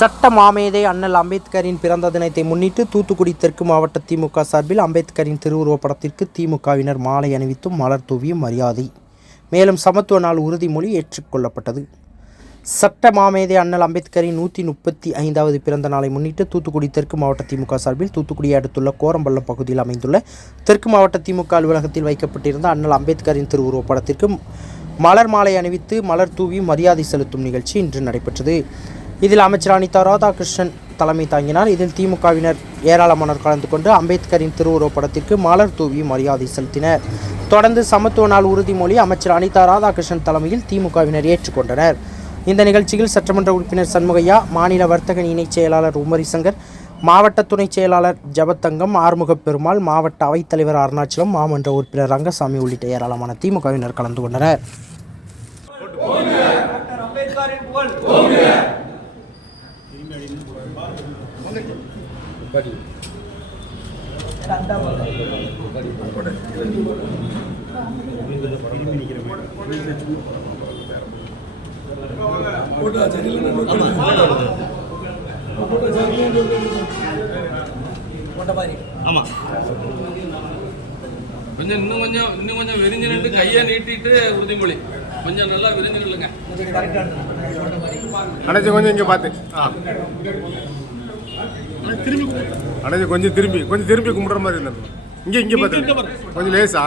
சட்ட மாமேதை அண்ணல் அம்பேத்கரின் பிறந்த தினத்தை முன்னிட்டு தூத்துக்குடி தெற்கு மாவட்ட திமுக சார்பில் அம்பேத்கரின் திருவுருவப் படத்திற்கு திமுகவினர் மாலை அணிவித்தும் மலர் தூவியும் மரியாதை. மேலும் சமத்துவ நாள் உறுதிமொழி ஏற்றுக்கொள்ளப்பட்டது. சட்ட மாமேதை அண்ணல் அம்பேத்கரின் 135வது பிறந்த நாளை முன்னிட்டு தூத்துக்குடி தெற்கு மாவட்ட திமுக சார்பில் தூத்துக்குடியை அடுத்துள்ள கோரம்பள்ளம் பகுதியில் அமைந்துள்ள தெற்கு மாவட்ட திமுக அலுவலகத்தில் வைக்கப்பட்டிருந்த அண்ணல் அம்பேத்கரின் திருவுருவப் படத்திற்கு மலர் மாலை அணிவித்து மலர் தூவி மரியாதை செலுத்தும் நிகழ்ச்சி இன்று நடைபெற்றது. இதில் அமைச்சர் அனிதா ராதாகிருஷ்ணன் தலைமை தாங்கினார். இதில் திமுகவினர் ஏராளமானோர் கலந்து கொண்டு அம்பேத்கரின் திருவுருவப் படத்திற்கு மலர் தூவி மரியாதை செலுத்தினர். தொடர்ந்து சமத்துவ நாள் உறுதிமொழி அமைச்சர் அனிதா ராதாகிருஷ்ணன் தலைமையில் திமுகவினர் ஏற்றுக்கொண்டனர். இந்த நிகழ்ச்சியில் சட்டமன்ற உறுப்பினர் சண்முகையா, மாநில வர்த்தக இணைச் செயலாளர் உமரிசங்கர், மாவட்ட துணை செயலாளர் ஜபத்தங்கம், ஆறுமுகப் பெருமாள், மாவட்ட அவைத்தலைவர் அருணாச்சலம், மாமன்ற உறுப்பினர் ரங்கசாமி உள்ளிட்ட ஏராளமான திமுகவினர் கலந்து கொண்டனர். இன்னும் கொஞ்சம் விரிஞ்சு நின்று கையை நீட்டிட்டு உறுதிமொழி கொஞ்சம் நல்லா விரிஞ்சு நில்லுங்க. அணைச்சி கொஞ்சம் இங்கே பார்த்து அணைச்சி கொஞ்சம் திரும்பி கும்பிட்ற மாதிரி இருந்தாங்க. இங்கே பார்த்து கொஞ்சம் லேசா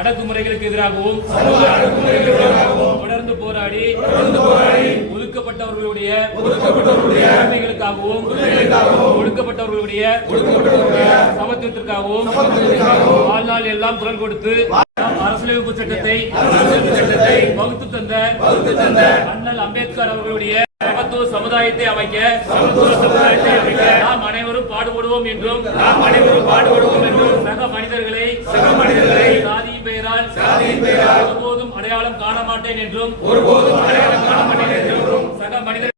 அடக்குமுறைகளுக்கு எதிராகவும் தொடர்ந்து போராடி ஒதுக்கப்பட்டவர்களுடைய உரிமைகளுக்காகவும் ஒடுக்கப்பட்டவர்களுடைய சமத்துவத்திற்காகவும் வாழ்நாள் எல்லாம் குரல் கொடுத்து அரசியலமைப்பு சட்டத்தை வகுத்து தந்த அண்ணல் அம்பேத்கர் அவர்களுடைய சமத்துவ சமுதாயத்தை அமைக்க நாம் அனைவரும் பாடுபடுவோம் என்றும் சக மனிதர்களை சாதியின் பெயரால் ஒருபோதும் அடையாளம் காண மாட்டேன் என்றும் சக மனிதர்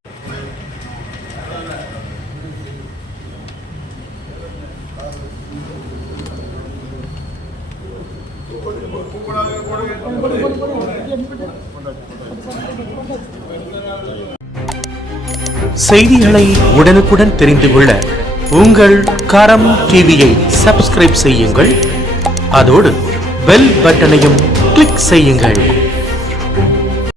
செய்திகளை உடனுக்குடன் தெரிந்து கொள்ள உங்கள் கரம் டிவியை சப்ஸ்கிரைப் செய்யுங்கள். அதோடு பெல் பட்டனையும் கிளிக் செய்யுங்கள்.